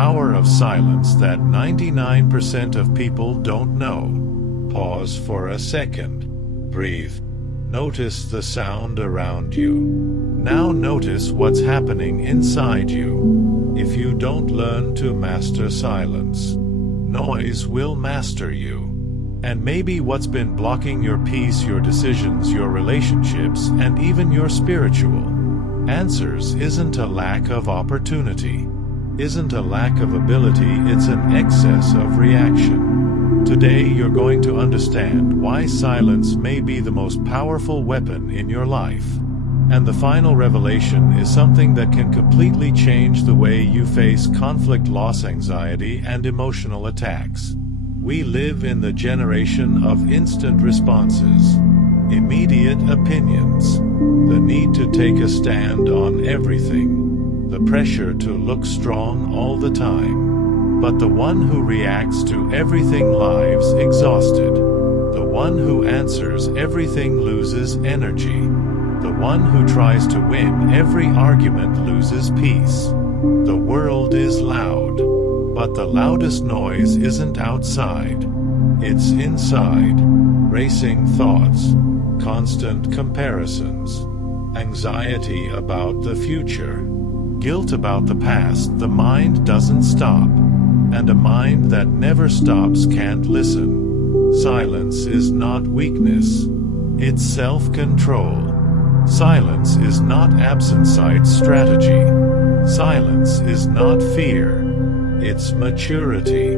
power of silence that 99% of people don't know. Pause for a second. Breathe. Notice the sound around you. Now notice what's happening inside you. If you don't learn to master silence, noise will master you. And maybe what's been blocking your peace, your decisions, your relationships, and even your spiritual answers isn't a lack of opportunity, isn't a lack of ability, it's an excess of reaction. Today you're going to understand why silence may be the most powerful weapon in your life. And the final revelation is something that can completely change the way you face conflict, loss, anxiety, and emotional attacks. We live in the generation of instant responses, immediate opinions, the need to take a stand on everything, the pressure to look strong all the time. But the one who reacts to everything lives exhausted. The one who answers everything loses energy. The one who tries to win every argument loses peace. The world is loud, but the loudest noise isn't outside. It's inside. Racing thoughts, constant comparisons, anxiety about the future, guilt about the past. The mind doesn't stop, and a mind that never stops can't listen. Silence is not weakness, it's self-control. Silence is not absent-side strategy. Silence is not fear, it's maturity.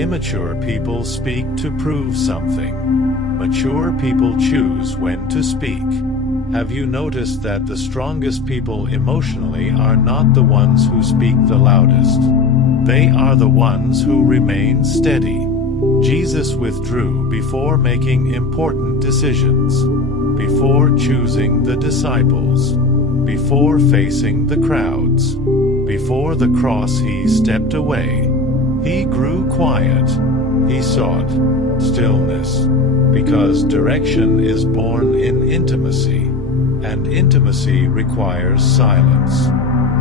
Immature people speak to prove something. Mature people choose when to speak. Have you noticed that the strongest people emotionally are not the ones who speak the loudest? They are the ones who remain steady. Jesus withdrew before making important decisions, before choosing the disciples, before facing the crowds, before the cross. He stepped away. He grew quiet. He sought stillness, because direction is born in intimacy, and intimacy requires silence.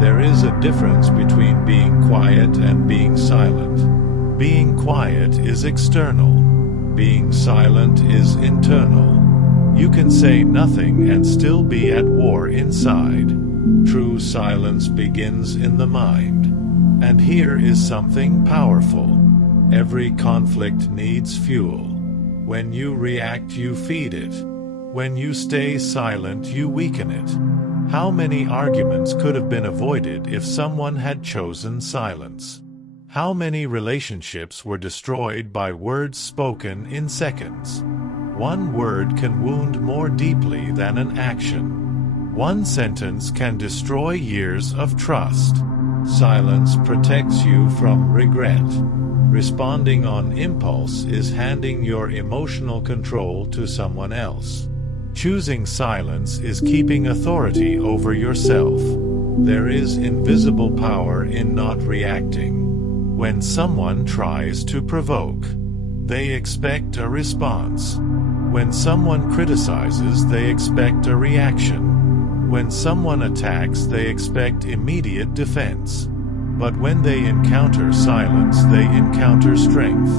There is a difference between being quiet and being silent. Being quiet is external. Being silent is internal. You can say nothing and still be at war inside. True silence begins in the mind. And here is something powerful. Every conflict needs fuel. When you react, you feed it. When you stay silent, you weaken it. How many arguments could have been avoided if someone had chosen silence? How many relationships were destroyed by words spoken in seconds? One word can wound more deeply than an action. One sentence can destroy years of trust. Silence protects you from regret. Responding on impulse is handing your emotional control to someone else. Choosing silence is keeping authority over yourself. There is invisible power in not reacting. When someone tries to provoke, they expect a response. When someone criticizes, they expect a reaction. When someone attacks, they expect immediate defense. But when they encounter silence, they encounter strength,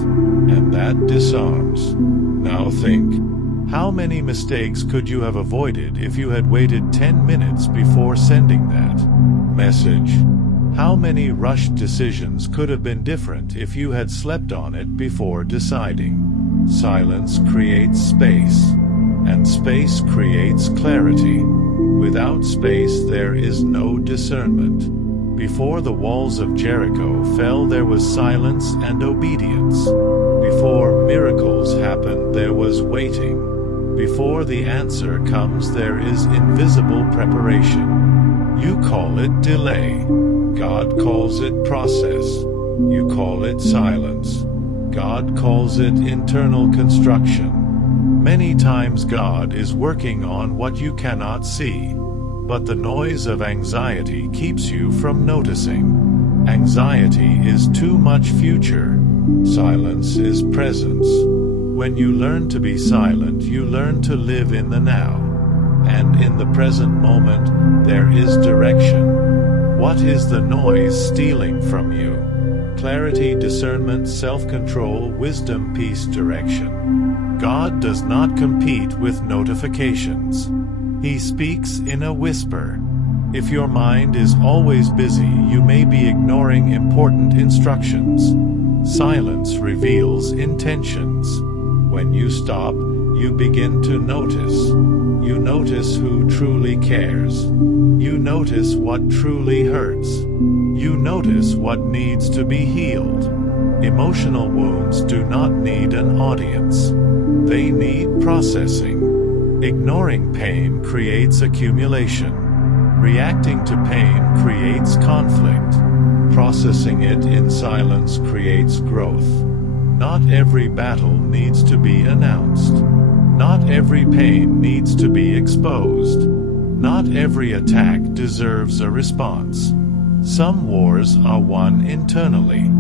and that disarms. Now think. How many mistakes could you have avoided if you had waited 10 minutes before sending that message? How many rushed decisions could have been different if you had slept on it before deciding? Silence creates space, and space creates clarity. Without space, there is no discernment. Before the walls of Jericho fell, there was silence and obedience. Before miracles happened, there was waiting. Before the answer comes, there is invisible preparation. You call it delay. God calls it process. You call it silence. God calls it internal construction. Many times God is working on what you cannot see, but the noise of anxiety keeps you from noticing. Anxiety is too much future. Silence is presence. When you learn to be silent, you learn to live in the now. And in the present moment, there is direction. What is the noise stealing from you? clarity, discernment, self-control, wisdom, peace, direction. God does not compete with notifications. He speaks in a whisper. If your mind is always busy, you may be ignoring important instructions. Silence reveals intentions. When you stop, you begin to notice. You notice who truly cares. You notice what truly hurts. You notice what needs to be healed. Emotional wounds do not need an audience. They need processing. Ignoring pain creates accumulation. Reacting to pain creates conflict. Processing it in silence creates growth. Not every battle needs to be announced. Not every pain needs to be exposed. Not every attack deserves a response. Some wars are won internally.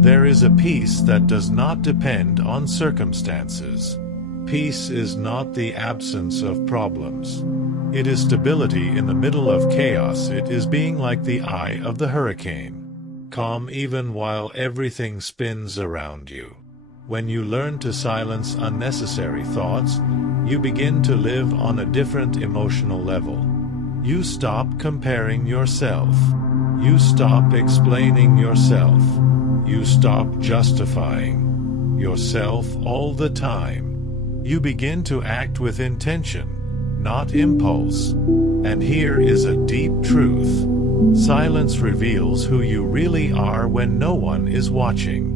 There is a peace that does not depend on circumstances. Peace is not the absence of problems. It is stability in the middle of chaos. It is being like the eye of the hurricane, calm even while everything spins around you. When you learn to silence unnecessary thoughts, you begin to live on a different emotional level. You stop comparing yourself. You stop explaining yourself. You stop justifying yourself all the time. You begin to act with intention, not impulse. And here is a deep truth. Silence reveals who you really are when no one is watching.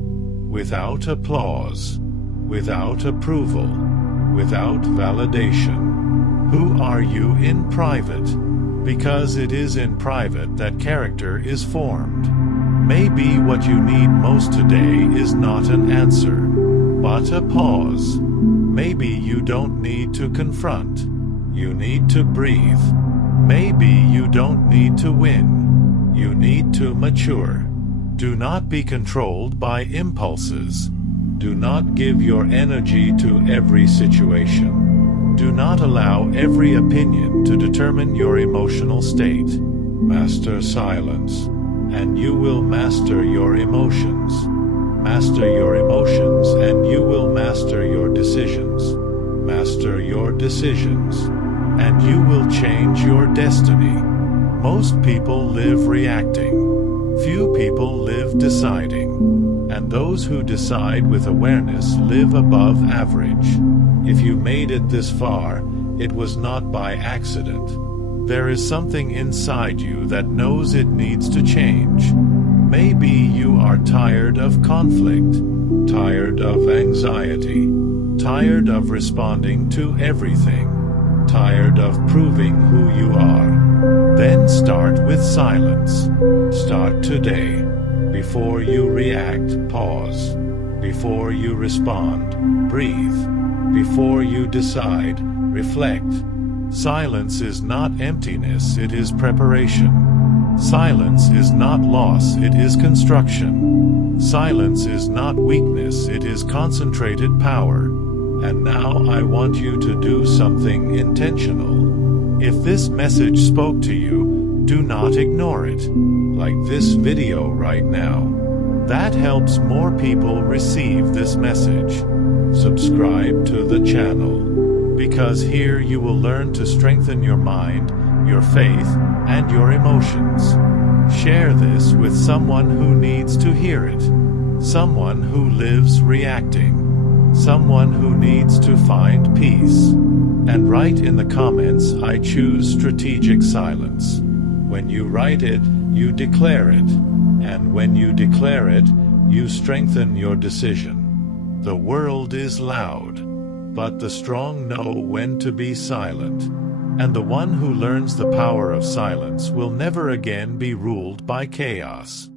Without applause, without approval, without validation. Who are you in private? Because it is in private that character is formed. Maybe what you need most today is not an answer, but a pause. Maybe you don't need to confront. You need to breathe. Maybe you don't need to win. You need to mature. Do not be controlled by impulses. Do not give your energy to every situation. Do not allow every opinion to determine your emotional state. Master silence, and you will master your emotions. Master your emotions, and you will master your decisions. Master your decisions, and you will change your destiny. Most people live reacting. Few people live deciding, and those who decide with awareness live above average. If you made it this far, it was not by accident. There is something inside you that knows it needs to change. Maybe you are tired of conflict, tired of anxiety, tired of responding to everything, tired of proving who you are. Then start with silence. Start today. Before you react, pause. Before you respond, breathe. Before you decide, reflect. Silence is not emptiness, it is preparation. Silence is not loss, it is construction. Silence is not weakness, it is concentrated power. And now I want you to do something intentional. If this message spoke to you, do not ignore it, like this video right now. That helps more people receive this message. Subscribe to the channel, because here you will learn to strengthen your mind, your faith, and your emotions. Share this with someone who needs to hear it, someone who lives reacting, someone who needs to find peace. And write in the comments, I choose strategic silence. When you write it, you declare it. And when you declare it, you strengthen your decision. The world is loud, but the strong know when to be silent. And the one who learns the power of silence will never again be ruled by chaos.